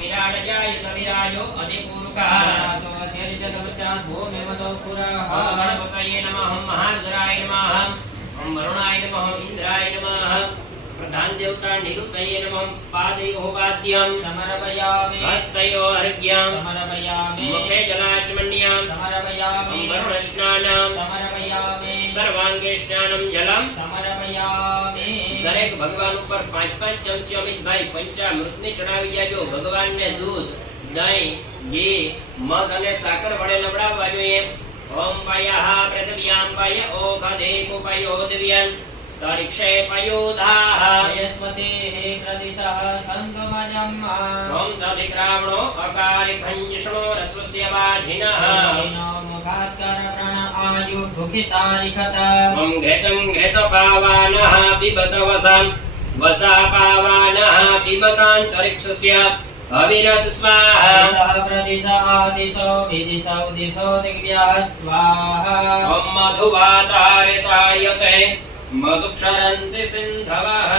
विराट जायत विराजो अधिपूर्वकः गणपतये नमः महारुद्राय नमः वरुणाय नमः इंद्राय नमः प्रधान देवता निरुतये नमः पादयोः वाद्यं समर्पयामि हस्तयोः अर्घ्यं समर्पयामि मुखे जलाचमन्यं समर्पयामि वरुणस्नानं समर्पयामि सर्वांगे स्नानं जलम समर्पयामि दरेक भगवान ऊपर 5-5 चमची अमितभाई पंचामृतने चढ़ावी देજો ભગવાનને दूध दही घी मग અને સાકર વડે નવડાવવા જોઈએ ओम पयः पृथिव्यां पय ओखधे उपयोजव्यं तरिक्षे पयोधाः यस्वतेः प्रदिशः संगमजम् ओम दधिग्रावणो अकारि भञ्जषणो रस्वस्य वाजिनः नो मुखात्कर प्रण आयु भुखितारिखत ओम घृतं घृतपावानः पिबत वसं वसापावानः पिबतान्तरिक्षस्य अविरस स्वाहा प्रदिशा दिशो विदिशो दिशो दिव्यः स्वाहा ओम मधुवातारितायते मधुक्षरन्ति सिन्धवः